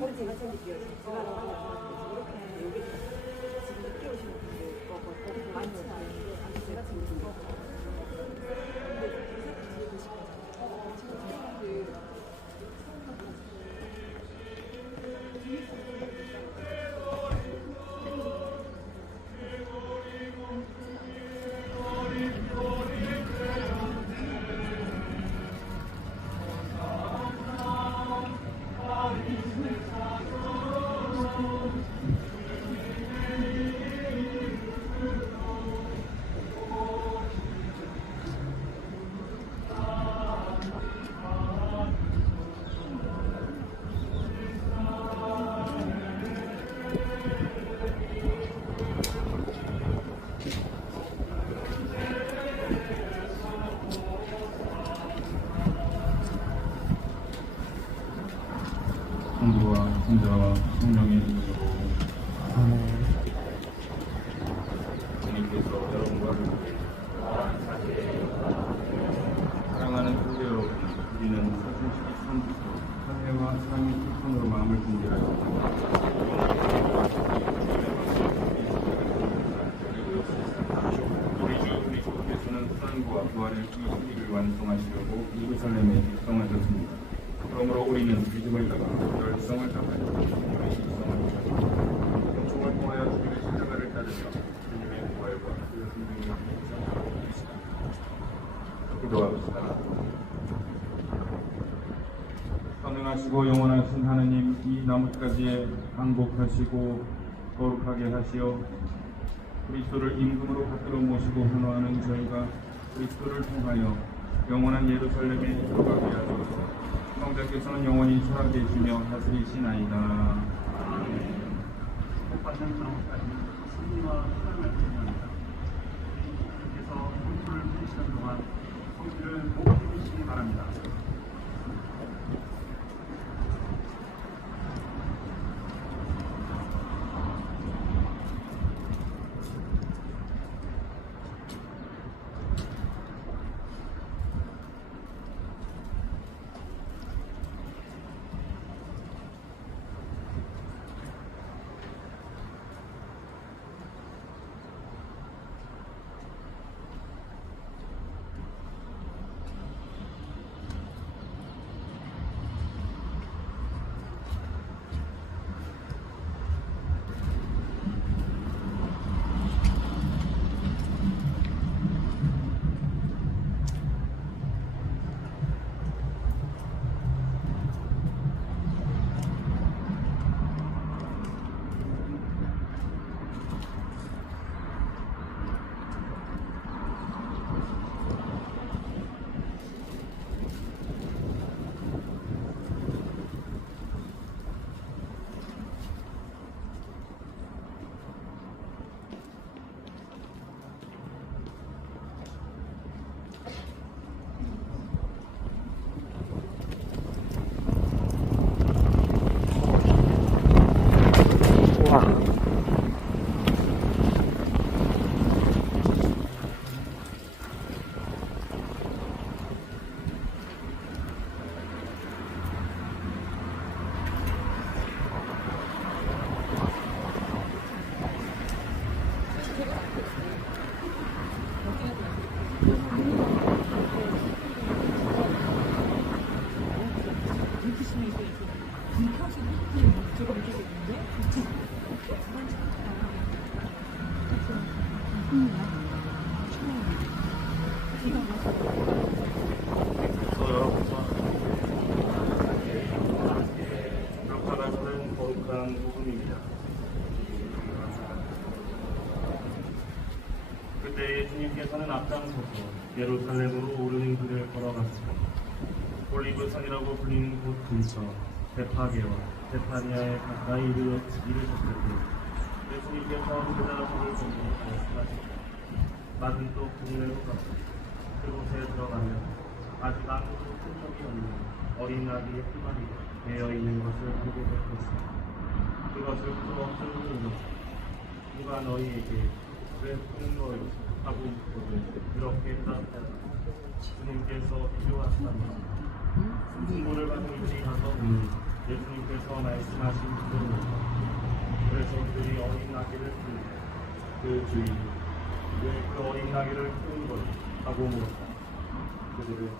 아니면 제가 챙길게요. 제가 나가면 이렇게 여기 지금 늦게 오시는 분들 거기 많지는 않은데 아무튼 제가 챙길게요. 근데 이제 드실 거죠? 지금 성부와 성자와 성령의 이름으로 주님께서 여러분과 함께 사랑하는 교회 여러분, 우리는 사순식이 처음부터 사회와 삶의 실천으로 마음을 준비하였습니다. 우리 주 그리스도께서는 수단과 부활의 이 일을 완성하시려고 예루살렘에 입성하셨습니다. 그러므로 우리는 믿음을 따라 열성을 따라요. 주님의 일성을 따르며 경총을 통하여 주님의 십자가를 따르며 주님의 부활과 그 생명의 행사를 기도합시다. 선능하시고 영원하신 하느님, 이 나뭇가지에 항복하시고 거룩하게 하시어 그리스도를 임금으로 받들어 모시고 환호하는 저희가 그리스도를 통하여 영원한 예루살렘에 들어가게 하소서. 성자께서는 영원히 살아계시며 다스리시나이다. 받는으로까지 승리와 사랑을 드립니다. 주님께서 성수를 부리시는 동안 성수를 못 해주시기 바랍니다. 명하다시는 거룩한 복음입니다. 그때에 주님께서는 앞장서서 예루살렘으로 오르는 길을 걸어갔습니다. 올리브산이라고 불리는 곳 근처 베파게와 베타니아에 가까이 이르셨을 때 예수님께서 그자들을 보고 맞은 또 동네로 갔고 그곳에 들어가면 아직 아무도 본 적이 없는 어린 아기의 한 마리가 되어 있는 것을 보고 뵙었습니다. 그것을 또 없으니 누가 너희에게 왜 푸는 거요? 하고 묻거든 그렇게 따뜻하다. 주님께서 필요하시다면 승부를 받은 이들이 가서 예수님께서 말씀하신 그대로 그래서 그들이 어린 나귀를 그 주인이 왜 그 어린 나귀를 끄는 것 하고 물었다. 그들은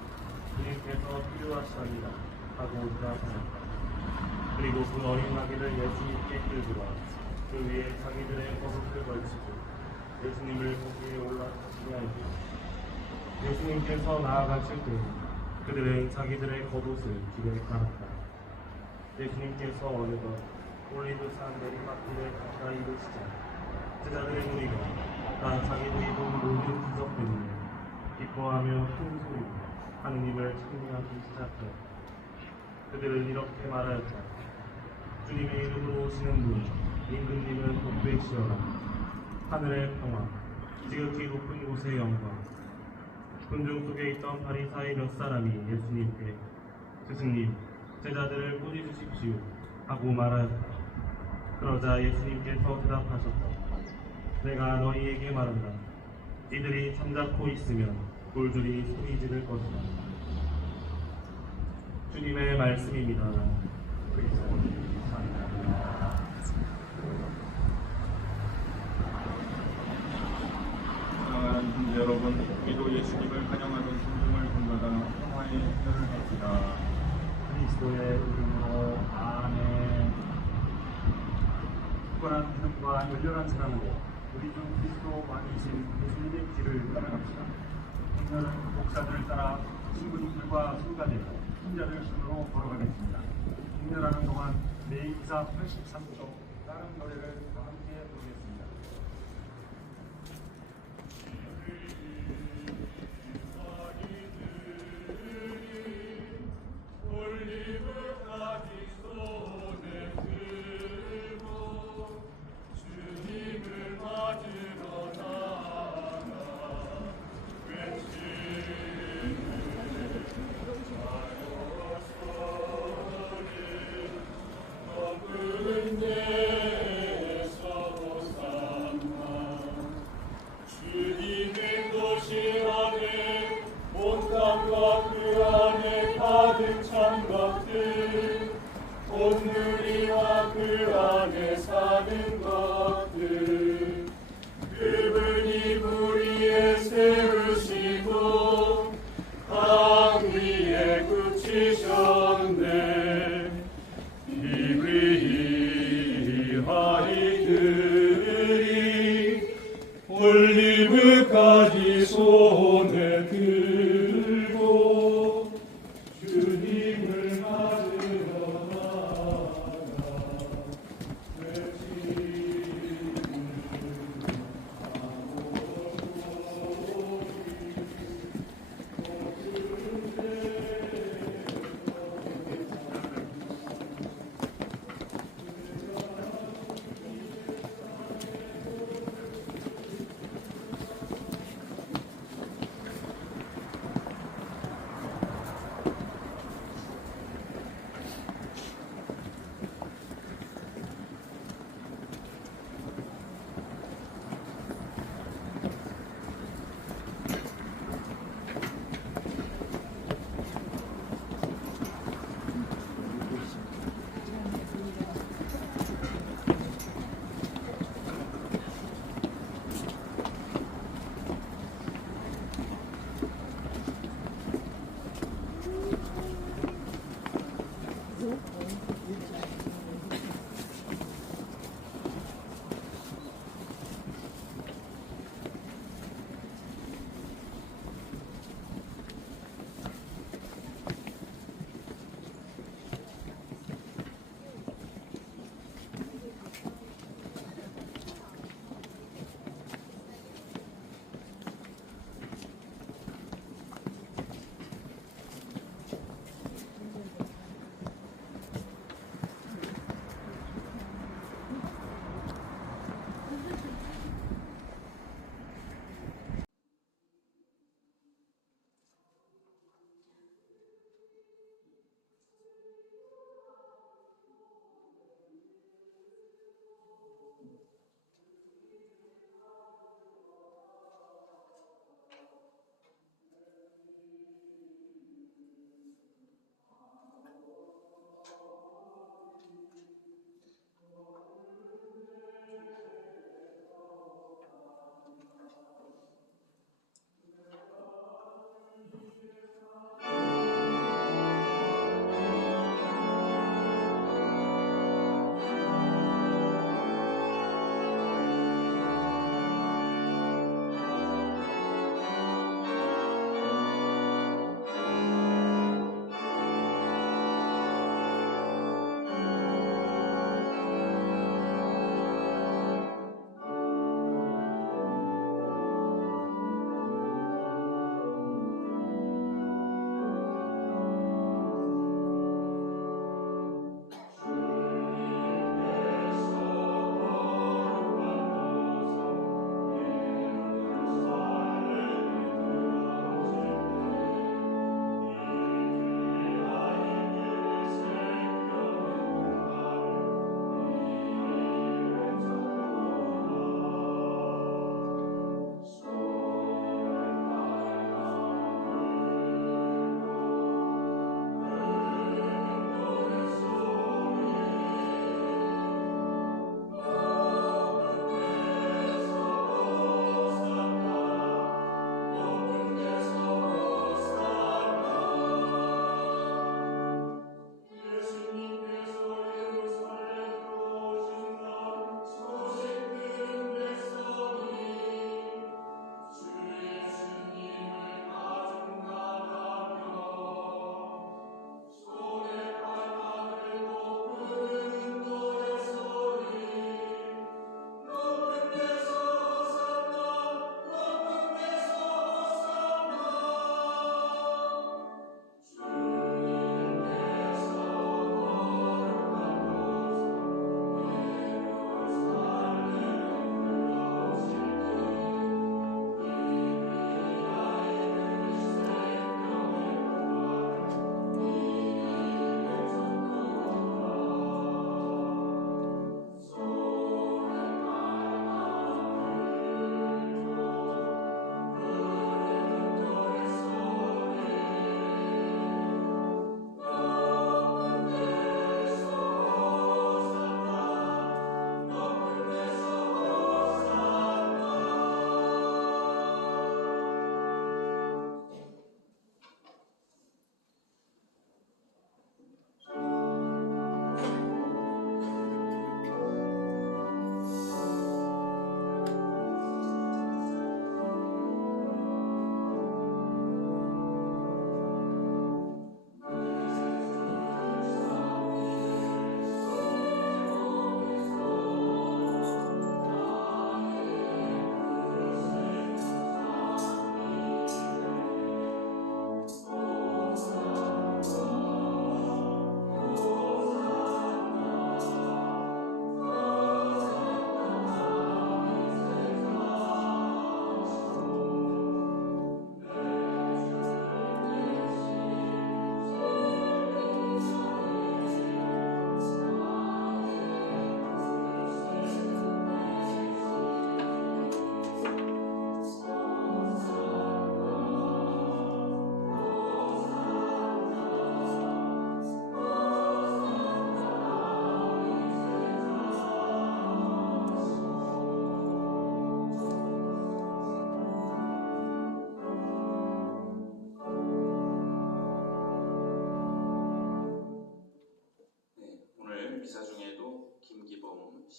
주님께서 필요하시답니다 하고 대답하였다. 그리고 그 어린 나귀를 예수님께 끌고 와 그 위에 자기들의 겉옷을 걸치고 예수님을 거기에 올라타시게 하였다. 예수님께서 나아가실 때 그들은 자기들의 겉옷을 길에 갈았다. 예수님께서 어느덧 올리브산 내리막길에 가까이 이르시자 제자들의 무리가 다 자기들이 본 모든 기적 때문에 기뻐하며 큰 소리로 하느님을 찬양하기 시작하였다. 그들은 이렇게 말하였다. 주님의 이름으로 오시는 분 임금님은 복되시어라. 하늘의 평화 지극히 높은 곳의 영광. 군중 속에 있던 바리사의 몇 사람이 예수님께 스승님 제자들을 꾸짖으십시오 하고 말하였다. 그러자 예수님께서 대답하셨다. 내가 너희에게 말한다. 이들이 잠자코 있으면 돌들이 소리 지를 것이다. 주님의 말씀입니다. 사랑하는 형제 여러분, 우리도 예수님을 환영하는 순종을 본받아 평화의 행렬을 합시다. 그리스도의 이름으로 아멘. 굳건한 믿음과 열렬한 사랑으로 우리 중 그리스도 왕이신 예수님의 길을 따라갑시다. 행렬은 목사들을 따라 신부님들과 순가들, 신자들 순으로 걸어가겠습니다. 행렬하는 동안 매2사 83쪽 다른 노래를 다 함께 부르겠습니다. 주님의 도시 안에 온 땅과 그 안에 가득 찬 것들 온 누리와 그 안에 사는 것들 그분이 물 위에 세우시고 강 위에 굳히셨네 이위하이들이 올리브까지 손에 들고 주님을 맞으러 나가 외치리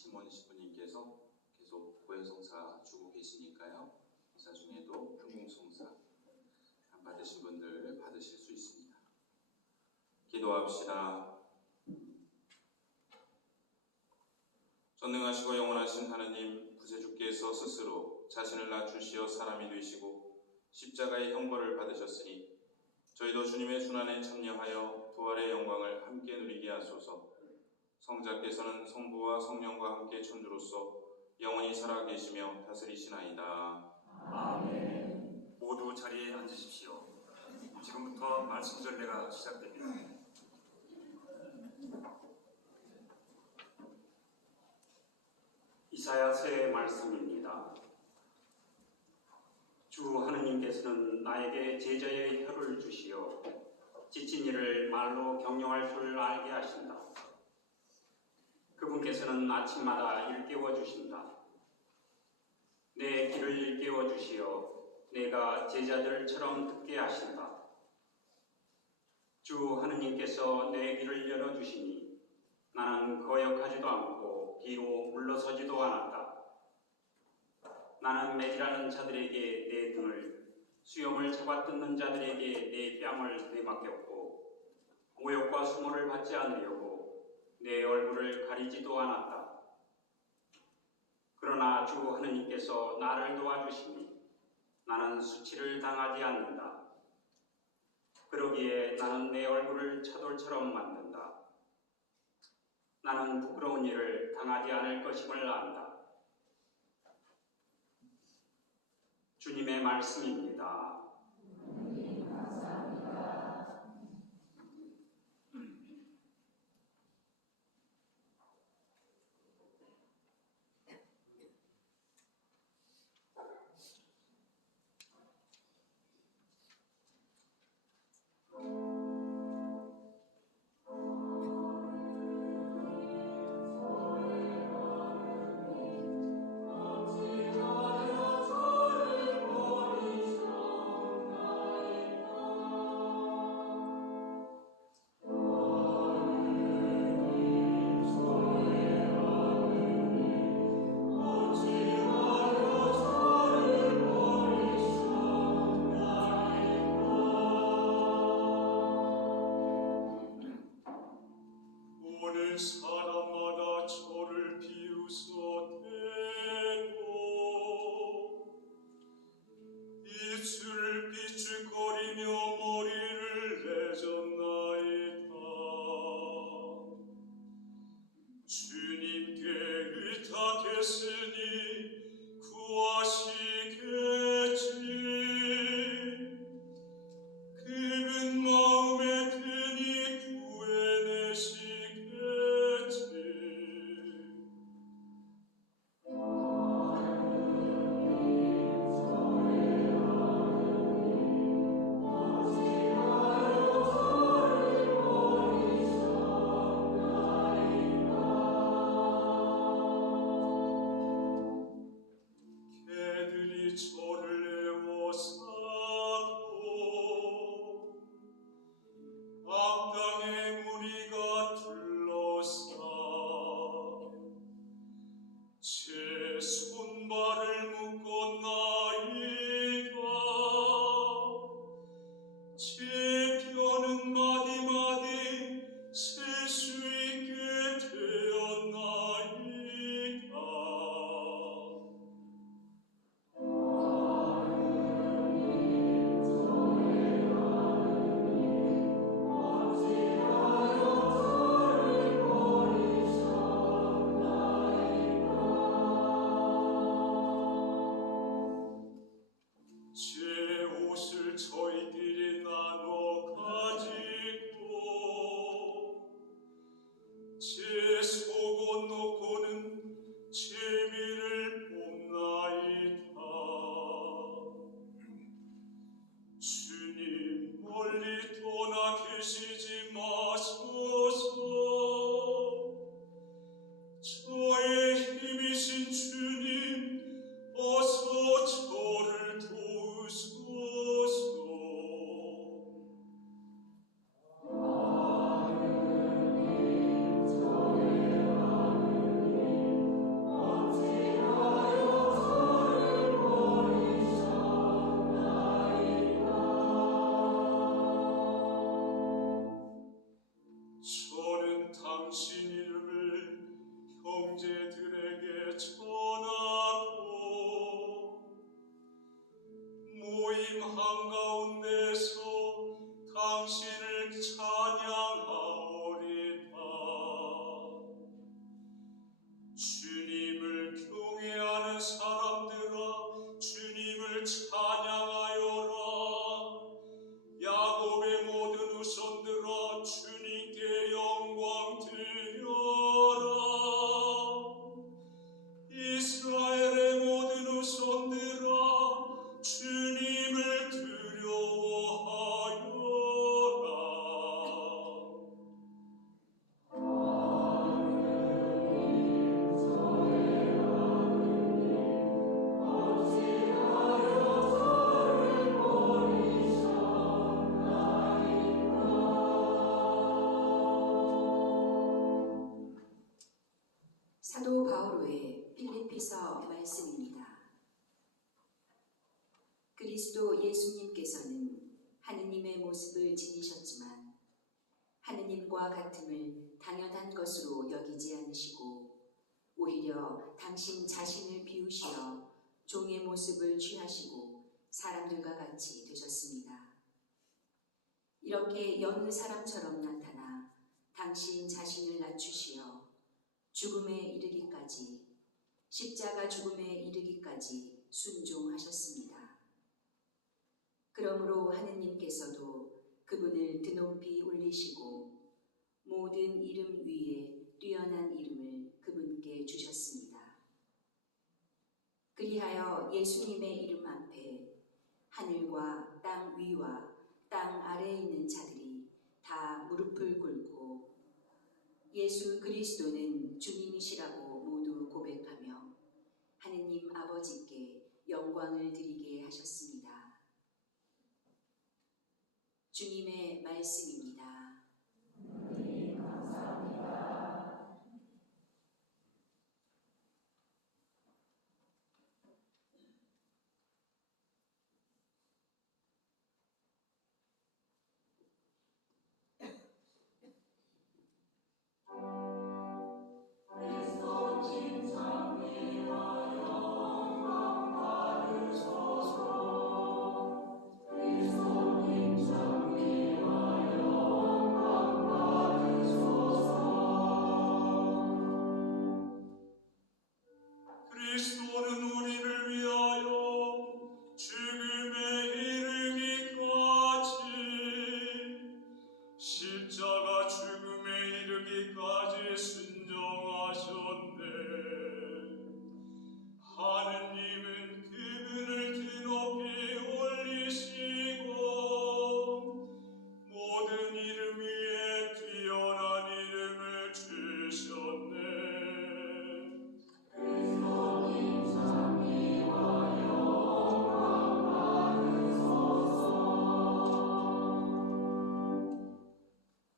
시몬 신부님께서 계속 고해성사 주고 계시니까요. 이사 중에도 항공성사 안 받으신 분들 받으실 수 있습니다. 기도합시다. 전능하시고 영원하신 하느님, 구세주께서 스스로 자신을 낮추시어 사람이 되시고 십자가의 형벌을 받으셨으니 저희도 주님의 순환에 참여하여 부활의 영광을 함께 누리게 하소서. 성자께서는 성부와 성령과 함께 천주로서 영원히 살아계시며 다스리시나이다. 아멘. 모두 자리에 앉으십시오. 지금부터 말씀 전례가 시작됩니다. 이사야서의 말씀입니다. 주 하느님께서는 나에게 제자의 혀를 주시어 지친 이를 말로 격려할 줄 알게 하신다. 그분께서는 아침마다 일깨워 주신다. 내 귀를 일깨워 주시어 내가 제자들처럼 듣게 하신다. 주 하느님께서 내 귀를 열어주시니 나는 거역하지도 않고 뒤로 물러서지도 않았다. 나는 매질하는 자들에게 내 등을, 수염을 잡아뜯는 자들에게 내 뺨을 내맡겼고 모욕과 수모를 받지 않으려고 내 얼굴을 가리지도 않았다. 그러나 주 하느님께서 나를 도와주시니 나는 수치를 당하지 않는다. 그러기에 나는 내 얼굴을 차돌처럼 만든다. 나는 부끄러운 일을 당하지 않을 것임을 안다. 주님의 말씀입니다. 오늘 사람마다 저를 비웃어대고 입술을 삐죽거리며 머리를 내젓나이다. 주님께 의탁했으니 구하시겠지. 그분 마음에 드니 구해내시겠지. 개들이 저를 에워싸고 악당의 무리가 둘러싸 제 손발을 묶었나이다. 제 뼈는 마디마디 셀 수 있게 되었나이다. 제 옷을 저희끼리 나눠 가지고 제 속옷 놓고는 제 위를 뽐나이다. 주님 멀리 떠나 계시지 마소서. 저의 힘이신 주님 어서 저를 도우소서. 하느님 저의 하느님 한가운데서 당신을 찬양하오리다. 주님을 경외하는 사람들아, 주님을 찬양하여라. 야곱의 모든 후손들아, 주님께 영광 드려라. 이스라엘의 모든 후손들아, 주님을 두려워하여라. 사도 바오로의 필리피서 말씀입니다. 그리스도 예수님께서는 하느님의 모습을 지니셨지만 하느님과 같음을 당연한 것으로 여기지 않으시고 오히려 당신 자신을 비우시어 종의 모습을 취하시고 사람들과 같이 되셨습니다. 이렇게 여느 사람처럼 나타나 당신 자신을 낮추시어 죽음에 이르기까지, 십자가 죽음에 이르기까지 순종하셨습니다. 그러므로 하느님께서도 그분을 드높이 올리시고 모든 이름 위에 뛰어난 이름을 그분께 주셨습니다. 그리하여 예수님의 이름 앞에 하늘과 땅 위와 땅 아래에 있는 자들이 다 무릎을 꿇고 예수 그리스도는 주님이시라고 모두 고백하며 하느님 아버지께 영광을 드리게 하셨습니다. 주님의 말씀입니다. 감사합니다. 그리스도는 우리를 위하여 죽음에 이르기까지, 십자가 죽음에 이르기까지 순종하셨네. 하느님은 그분을 드높이 올리시고 모든 이름 위에 뛰어난 이름을 주셨네.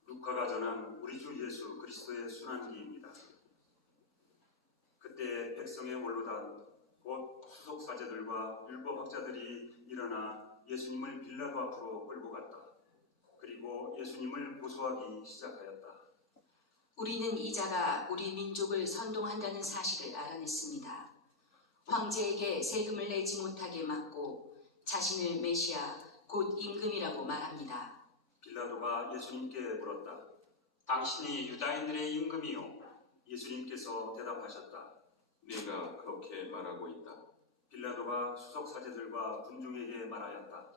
루카가 전한 우리 주 예수 그리스도의 순환기입니다. 그때 백성의 원로단 곧 수석사제들과 율법학자들이 일어나 예수님을 빌라도 앞으로 끌고 갔다. 그리고 예수님을 고소하기 시작하였다. 우리는 이 자가 우리 민족을 선동한다는 사실을 알아냈습니다. 황제에게 세금을 내지 못하게 막고 자신을 메시아 곧 임금이라고 말합니다. 빌라도가 예수님께 물었다. 당신이 유다인들의 임금이요. 예수님께서 대답하셨다. 네가 그렇게 말하고 있다. 빌라도가 수석사제들과 군중에게 말하였다.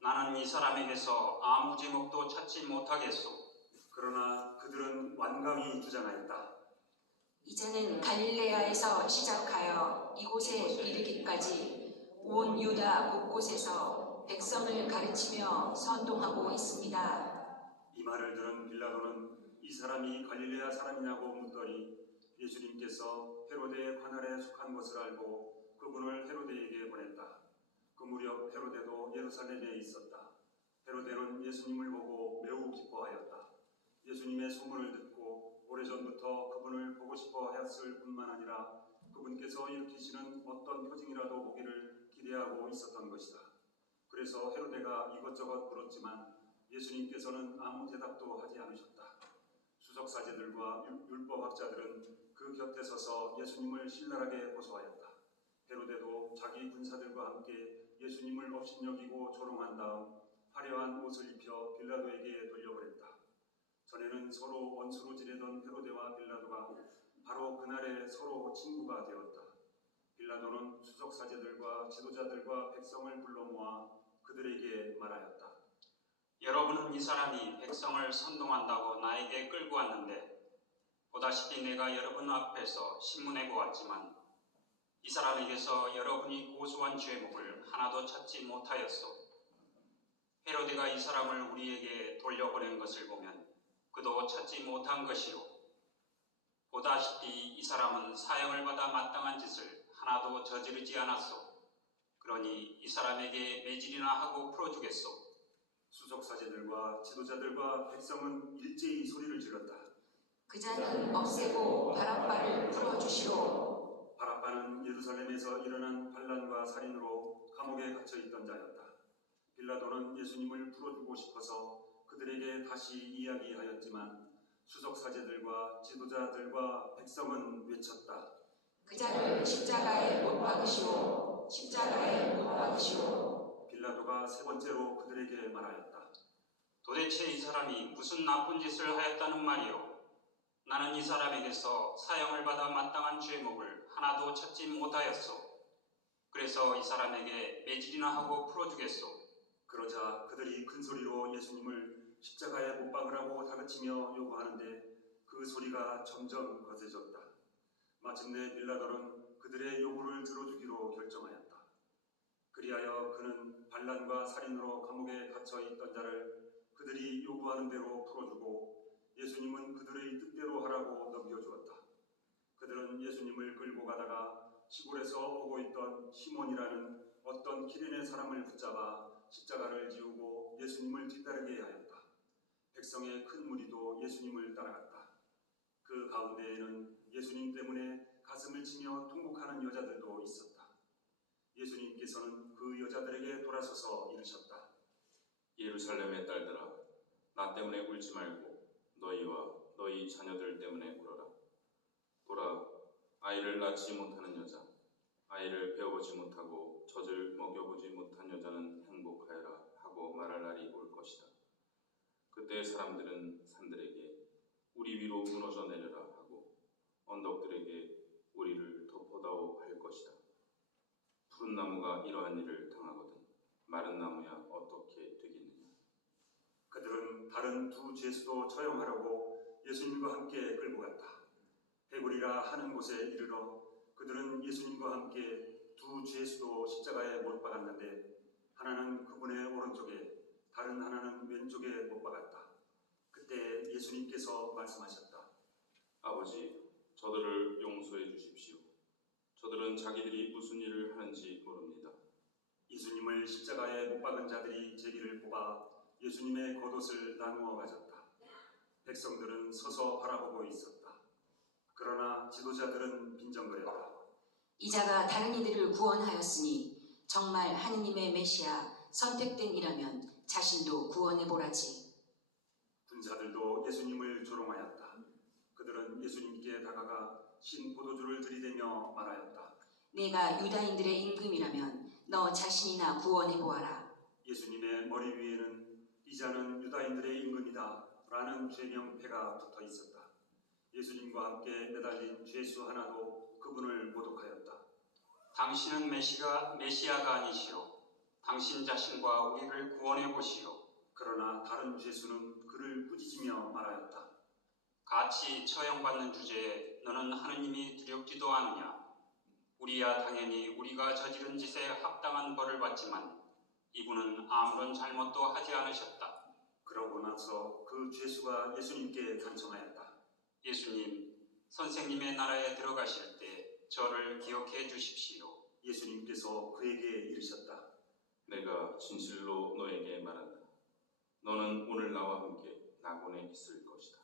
나는 이 사람에게서 아무 제목도 찾지 못하겠소. 그러나 그들은 완강히 주장하였다. 이 자는 갈릴레아에서 시작하여 이곳에 이르기까지 온 유다 곳곳에서 백성을 가르치며 선동하고 있습니다. 이 말을 들은 빌라도는 이 사람이 갈릴레아 사람이냐고 묻더니 예수님께서 헤로데의 관할에 속한 것을 알고 그분을 헤로데에게 보냈다. 그 무렵 헤로데도 예루살렘에 있었다. 헤로데는 예수님을 보고 매우 기뻐하였다. 예수님의 소문을 듣고 오래전부터 그분을 보고 싶어 하였을 뿐만 아니라 그분께서 일으키시는 어떤 표징이라도 보기를 기대하고 있었던 것이다. 그래서 헤로데가 이것저것 물었지만 예수님께서는 아무 대답도 하지 않으셨다. 수석사제들과 율법학자들은 그 곁에 서서 예수님을 신랄하게 고소하였다. 헤로데도 자기 군사들과 함께 예수님을 업신여기고 조롱한 다음 화려한 옷을 입혀 빌라도에게 돌려보냈다. 전에는 서로 원수로 지내던 헤로데와 빌라도가 바로 그날에 서로 친구가 되었다. 빌라도는 수석 사제들과 지도자들과 백성을 불러 모아 그들에게 말하였다. 여러분은 이 사람이 백성을 선동한다고 나에게 끌고 왔는데 보다시피 내가 여러분 앞에서 신문해 보았지만 이 사람에게서 여러분이 고소한 죄목을 하나도 찾지 못하였소. 헤로데가 이 사람을 우리에게 돌려보낸 것을 보면 그도 찾지 못한 것이요. 보다시피 이 사람은 사형을 받아 마땅한 짓을 하나도 저지르지 않았소. 그러니 이 사람에게 매질이나 하고 풀어주겠소. 수석 사제들과 지도자들과 백성은 일제히 소리를 질렀다. 그 자는 없애고 바람바를 풀어주시오. 바랍바는 예루살렘에서 일어난 반란과 살인으로 감옥에 갇혀 있던 자였다. 빌라도는 예수님을 풀어주고 싶어서 그들에게 다시 이야기하였지만 수석 사제들과 지도자들과 백성은 외쳤다. 그 자를 십자가에 못 박으시오. 십자가에 못 박으시오. 빌라도가 세 번째로 그들에게 말하였다. 도대체 이 사람이 무슨 나쁜 짓을 하였다는 말이오. 나는 이 사람에게서 사형을 받아 마땅한 죄목을 하나도 찾지 못하였소. 그래서 이 사람에게 매질이나 하고 풀어주겠소. 그러자 그들이 큰 소리로 예수님을 십자가에 못 박으라고 다그치며 요구하는데 그 소리가 점점 거세졌다. 마침내 빌라도는 그들의 요구를 들어주기로 결정하였다. 그리하여 그는 반란과 살인으로 감옥에 갇혀 있던 자를 그들이 요구하는 대로 풀어주고 예수님은 그들의 뜻대로 하라고 넘겨주었다. 그들은 예수님을 끌고 가다가 시골에서 오고 있던 시몬이라는 어떤 기레네 사람을 붙잡아 십자가를 지우고 예수님을 뒤따르게 하였다. 백성의 큰 무리도 예수님을 따라갔다. 그 가운데에는 예수님 때문에 가슴을 치며 통곡하는 여자들도 있었다. 예수님께서는 그 여자들에게 돌아서서 이르셨다. 예루살렘의 딸들아, 나 때문에 울지 말고 너희와 너희 자녀들 때문에 울어라. 보라, 아이를 낳지 못하는 여자, 아이를 배워보지 못하고 젖을 먹여보지 못한 여자는 행복하여라 하고 말할 날이 올 것이다. 그때 사람들은 산들에게 우리 위로 무너져 내려라 하고 언덕들에게 우리를 덮어다오 할 것이다. 푸른 나무가 이러한 일을 당하거든 마른 나무야 어떻게 되겠느냐. 그들은 다른 두 죄수도 처형하려고 예수님과 함께 끌고 갔다. 해골이라 하는 곳에 이르러 그들은 예수님과 함께 두 죄수도 십자가에 못 박았는데 하나는 그분의 오른쪽에 다른 하나는 왼쪽에 못 박았다. 그때 예수님께서 말씀하셨다. 아버지, 저들을 용서해 주십시오. 저들은 자기들이 무슨 일을 하는지 모릅니다. 예수님을 십자가에 못 박은 자들이 제비를 뽑아 예수님의 겉옷을 나누어 가졌다. 백성들은 서서 바라보고 있었다. 그러나 지도자들은 빈정거렸다. 이자가 다른 이들을 구원하였으니 정말 하느님의 메시아 선택된 이라면 자신도 구원해보라지. 군사들도 예수님을 조롱하였다. 그들은 예수님께 다가가 신 포도주를 들이대며 말하였다. 네가 유다인들의 임금이라면 너 자신이나 구원해보아라. 예수님의 머리 위에는 이자는 유다인들의 임금이다 라는 죄명패가 붙어 있었다. 예수님과 함께 매달린 죄수 하나도 그분을 모독하였다. 당신은 메시아가 아니시오. 당신 자신과 우리를 구원해 보시오. 그러나 다른 죄수는 그를 꾸짖으며 말하였다. 같이 처형받는 주제에 너는 하느님이 두렵지도 않으냐? 우리야 당연히 우리가 저지른 짓에 합당한 벌을 받지만 이분은 아무런 잘못도 하지 않으셨다. 그러고 나서 그 죄수가 예수님께 간청하였다. 예수님, 선생님의 나라에 들어가실 때 저를 기억해 주십시오. 예수님께서 그에게 이르셨다. 내가 진실로 너에게 말한다. 너는 오늘 나와 함께 낙원에 있을 것이다.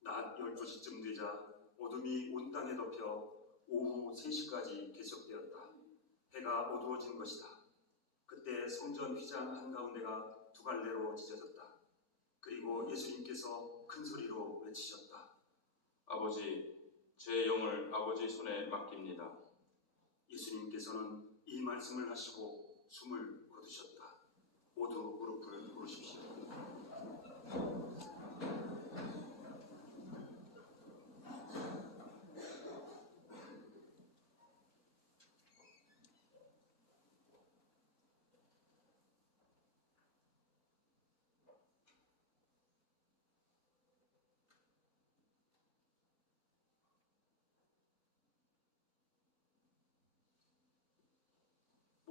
낮 12시쯤 되자 어둠이 온 땅에 덮여 오후 3시까지 계속되었다. 해가 어두워진 것이다. 그때 성전 휘장 한가운데가 두 갈래로 찢어졌다. 그리고 예수님께서 큰 소리로 외치셨다. 아버지, 제 영을 아버지 손에 맡깁니다. 예수님께서는 이 말씀을 하시고 숨을 거두셨다. 모두 무릎을 꿇으십시오.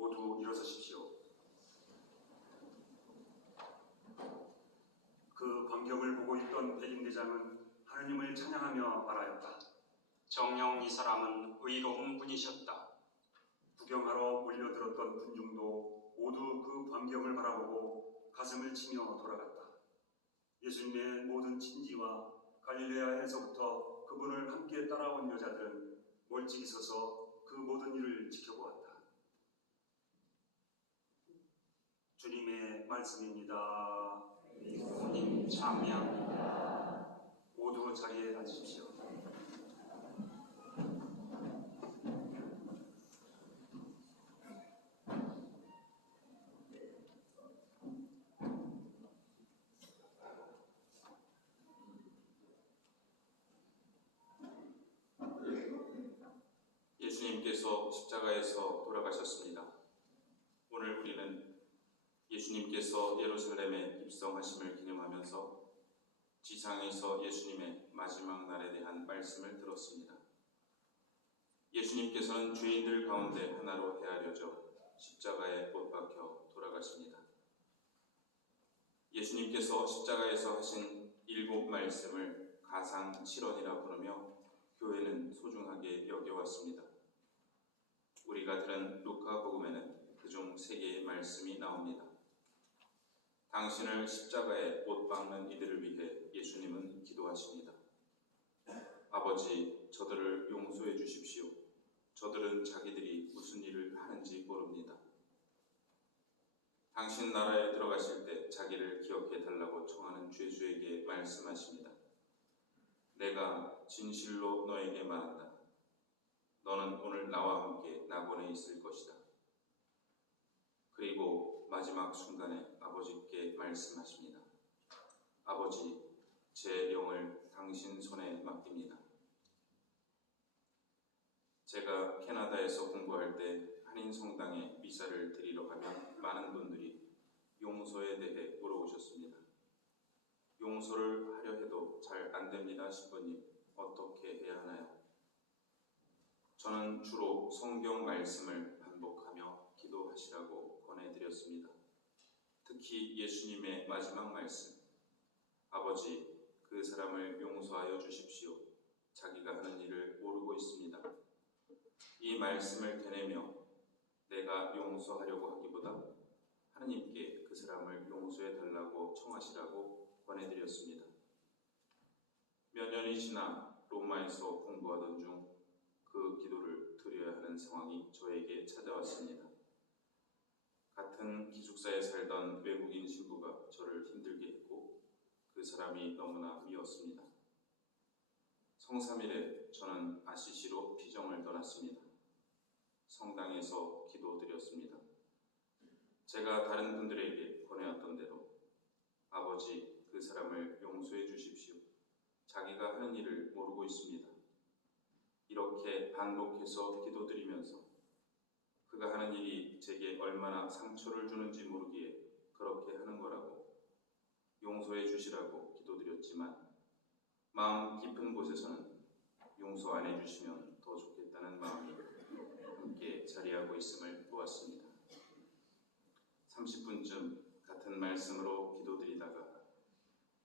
모두 일어서십시오. 그 광경을 보고 있던 백인대장은 하느님을 찬양하며 말하였다. 정녕 이 사람은 의로운 분이셨다. 구경하러 몰려들었던 군중도 모두 그 광경을 바라보고 가슴을 치며 돌아갔다. 예수님의 모든 친지와 갈릴레아에서부터 그분을 함께 따라온 여자들은 멀찍이 서서 그 모든 일을 지켜보았다. 주님의 말씀입니다. 주님 참여합니다. 모두 자리에 앉으십시오. 예수님께서 십자가에서 돌아가셨습니다. 오늘 우리는 예수님께서 예루살렘에 입성하심을 기념하면서 지상에서 예수님의 마지막 날에 대한 말씀을 들었습니다. 예수님께서는 죄인들 가운데 하나로 헤아려져 십자가에 못 박혀 돌아가십니다. 예수님께서 십자가에서 하신 7 말씀을 가상 7언이라 부르며 교회는 소중하게 여겨왔습니다. 우리가 들은 루카복음에는 그중 3개의 말씀이 나옵니다. 당신을 십자가에 못 박는 이들을 위해 예수님은 기도하십니다. 아버지, 저들을 용서해 주십시오. 저들은 자기들이 무슨 일을 하는지 모릅니다. 당신 나라에 들어가실 때 자기를 기억해 달라고 청하는 죄수에게 말씀하십니다. 내가 진실로 너에게 말한다. 너는 오늘 나와 함께 낙원에 있을 것이다. 그리고 마지막 순간에 아버지께 말씀하십니다. 아버지, 제 영을 당신 손에 맡깁니다. 제가 캐나다에서 공부할 때 한인 성당에 미사를 드리러 가면 많은 분들이 용서에 대해 물어보셨습니다. 용서를 하려 해도 잘 안 됩니다, 신부님. 어떻게 해야 하나요? 저는 주로 성경 말씀을 반복하며 기도하시라고 권해드렸습니다. 특히 예수님의 마지막 말씀, 아버지, 그 사람을 용서하여 주십시오. 자기가 하는 일을 모르고 있습니다. 이 말씀을 되뇌며 내가 용서하려고 하기보다 하느님께 그 사람을 용서해 달라고 청하시라고 권해드렸습니다. 몇 년이 지나 로마에서 공부하던 중 그 기도를 드려야 하는 상황이 저에게 찾아왔습니다. 같은 기숙사에 살던 외국인 신부가 저를 힘들게 했고 그 사람이 너무나 미웠습니다. 성삼일에 저는 아시시로 피정을 떠났습니다. 성당에서 기도드렸습니다. 제가 다른 분들에게 권해왔던 대로 아버지, 그 사람을 용서해 주십시오. 자기가 하는 일을 모르고 있습니다. 이렇게 반복해서 기도드리면서 그가 하는 일이 제게 얼마나 상처를 주는지 모르기에 그렇게 하는 거라고 용서해 주시라고 기도드렸지만 마음 깊은 곳에서는 용서 안 해주시면 더 좋겠다는 마음이 함께 자리하고 있음을 보았습니다. 30분쯤 같은 말씀으로 기도드리다가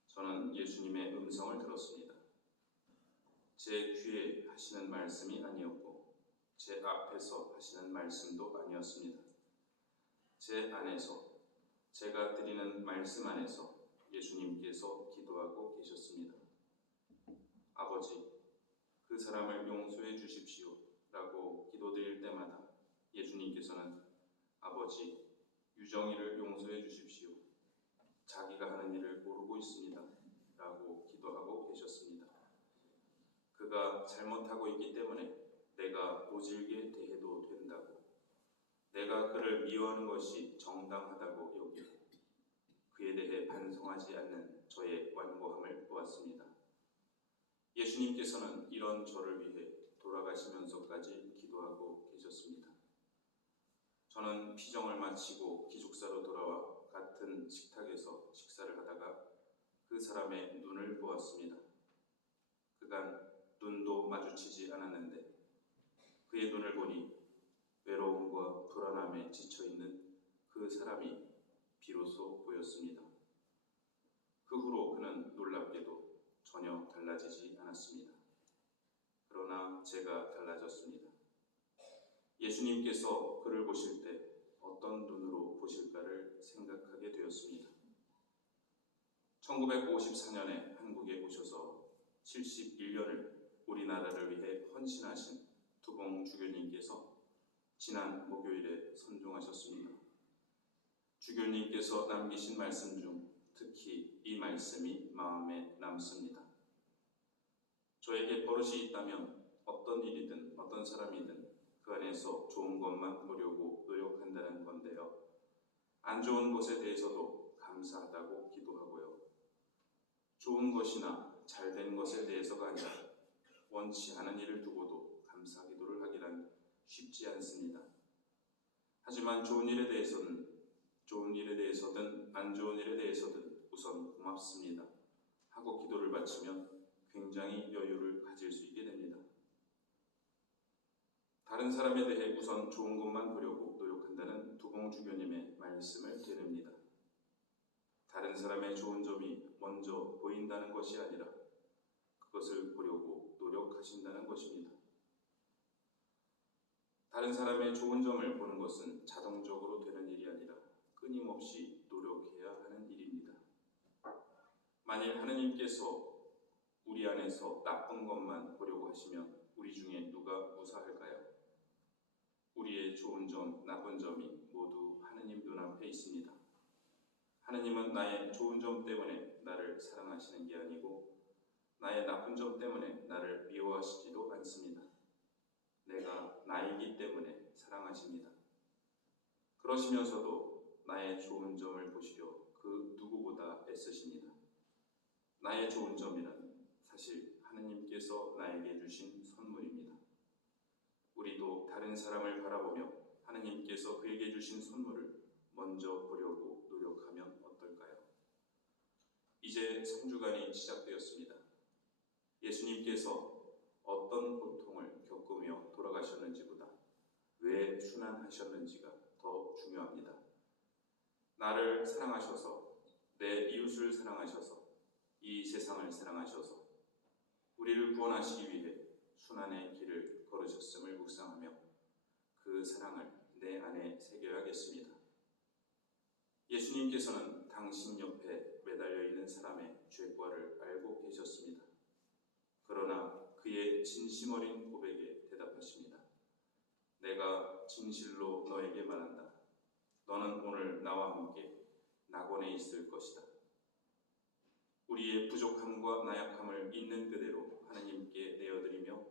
저는 예수님의 음성을 들었습니다. 제 귀에 하시는 말씀이 아니었고 제 앞에서 하시는 말씀도 아니었습니다. 제 안에서, 제가 드리는 말씀 안에서 예수님께서 기도하고 계셨습니다. 아버지, 그 사람을 용서해 주십시오 라고 기도드릴 때마다 예수님께서는 아버지, 유정이를 용서해 주십시오. 자기가 하는 일을 모르고 있습니다 라고 기도하고 계셨습니다. 그가 잘못하고 있기 때문에 내가 모질게 대해도 된다 내가 그를 미워하는 것이 정당하다고 여기고 그에 대해 반성하지 않는 저의 완고함을 보았습니다. 예수님께서는 이런 저를 위해 돌아가시면서까지 기도하고 계셨습니다. 저는 피정을 마치고 기숙사로 돌아와 같은 식탁에서 식사를 하다가 그 사람의 눈을 보았습니다. 그간 눈도 마주치지 않았는데 그의 눈을 보니 외로움과 불안함에 지쳐있는 그 사람이 비로소 보였습니다. 그 후로 그는 놀랍게도 전혀 달라지지 않았습니다. 그러나 제가 달라졌습니다. 예수님께서 그를 보실 때 어떤 눈으로 보실까를 생각하게 되었습니다. 1954년에 한국에 오셔서 71년을 우리나라를 위해 헌신하신 두봉 주교님께서 지난 목요일에 선종하셨습니다. 주교님께서 남기신 말씀 중 특히 이 말씀이 마음에 남습니다. 저에게 버릇이 있다면 어떤 일이든 어떤 사람이든 그 안에서 좋은 것만 보려고 노력한다는 건데요. 안 좋은 것에 대해서도 감사하다고 기도하고요. 좋은 것이나 잘된 것에 대해서가 아니라 원치 않은 일을 두고도 감사 기도를 하기란 쉽지 않습니다. 하지만 좋은 일에 대해서든 안 좋은 일에 대해서든 우선 고맙습니다 하고 기도를 바치면 굉장히 여유를 가질 수 있게 됩니다. 다른 사람에 대해 우선 좋은 것만 보려고 노력한다는 두봉 주교님의 말씀을 되뇌입니다. 다른 사람의 좋은 점이 먼저 보인다는 것이 아니라 그것을 보려고 노력하신다는 것입니다. 다른 사람의 좋은 점을 보는 것은 자동적으로 되는 일이 아니라 끊임없이 노력해야 하는 일입니다. 만일 하느님께서 우리 안에서 나쁜 것만 보려고 하시면 우리 중에 누가 무사할까요? 우리의 좋은 점, 나쁜 점이 모두 하느님 눈앞에 있습니다. 하느님은 나의 좋은 점 때문에 나를 사랑하시는 게 아니고 나의 나쁜 점 때문에 나를 미워하시지도 않습니다. 내가 나이기 때문에 사랑하십니다. 그러시면서도 나의 좋은 점을 보시려 그 누구보다 애쓰십니다. 나의 좋은 점이란 사실 하느님께서 나에게 주신 선물입니다. 우리도 다른 사람을 바라보며 하느님께서 그에게 주신 선물을 먼저 보려고 노력하면 어떨까요? 이제 성주간이 시작되었습니다. 예수님께서 어떤 고통을 겪으며 돌아가셨는지보다 왜 순환하셨는지가 더 중요합니다. 나를 사랑하셔서, 내 이웃을 사랑하셔서, 이 세상을 사랑하셔서 우리를 구원하시기 위해 순환의 길을 걸으셨음을 묵상하며 그 사랑을 내 안에 새겨야겠습니다. 예수님께서는 당신 옆에 매달려 있는 사람의 죄과를 알고 계셨습니다. 그러나 그의 진심 어린 고백에 대답하십니다. 내가 진실로 너에게 말한다. 너는 오늘 나와 함께 낙원에 있을 것이다. 우리의 부족함과 나약함을 있는 그대로 하느님께 내어드리며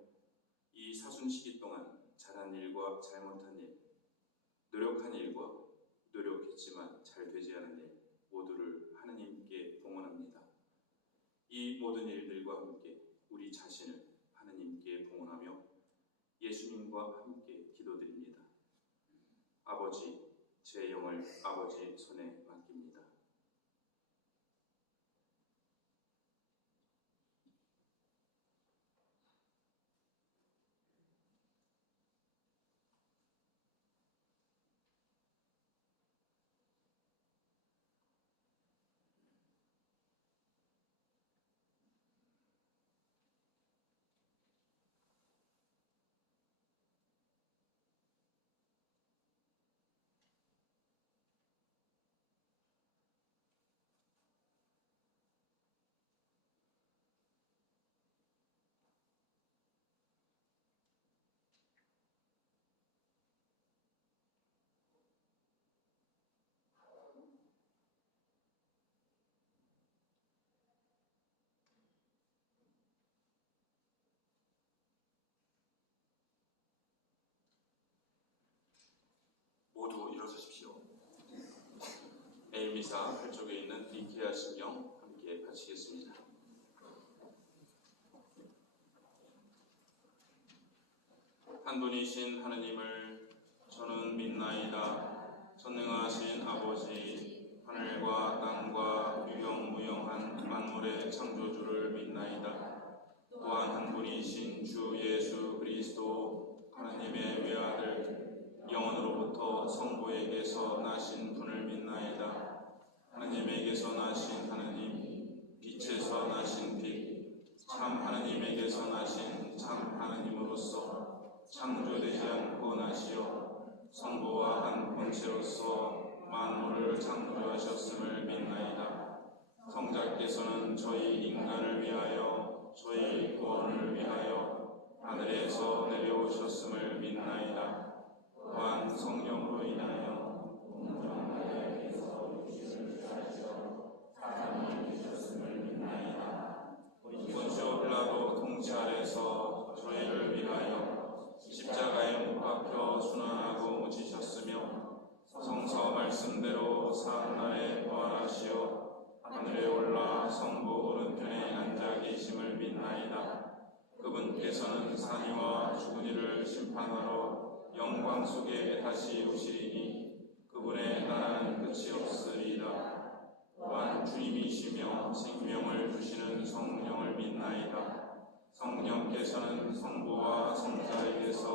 이 사순 시기 동안 잘한 일과 잘못한 일, 노력한 일과 노력했지만 잘 되지 않은 일 모두를 하느님께 봉헌합니다. 이 모든 일들과 함께 우리 자신을 하느님께 봉헌하며 예수님과 함께 기도드립니다. 아버지, 제 영을 아버지 손에 맡깁니다. 모두 일어서십시오. 에일미사 8쪽에 있는 니케아 신경 함께 바치겠습니다. 한 분이신 하느님을 저는 믿나이다. 전능하신 아버지, 하늘과 땅과 유영무영한 만물의 창조주를 믿나이다. 또한 한 분이신 주 예수 그리스도 하느님의 외아들, 영원으로부터 성부에게서 나신 분을 믿나이다. 하느님에게서 나신 하느님, 빛에서 나신 빛, 참 하느님에게서 나신 참 하느님으로서 창조되지 않고 나시어 성부와 한 본체로서 만물을 창조하셨음을 믿나이다. 성자께서는 저희 인간을 위하여 저희 구원을 위하여 하늘에서 내려오셨음을 믿나이다. 또한 성령으로 인하여 공정하여서 육신을 취하시어 사람이 되셨음을 믿나이다. 본시오 빌라도 통치 아래서 저희를 위하여 십자가에 못 박혀 순환하고 묻히셨으며 성서 말씀대로 사흘날에 부활하시어 하늘에 올라 성부 오른편에 앉아 계심을 믿나이다. 그분께서는 산이와 죽은 이를 심판하러 영광 속에 다시 오시리니 그분의 나라는 끝이 없으리이다. 또한 주님이시며 생명을 주시는 성령을 믿나이다. 성령께서는 성부와 성자에게서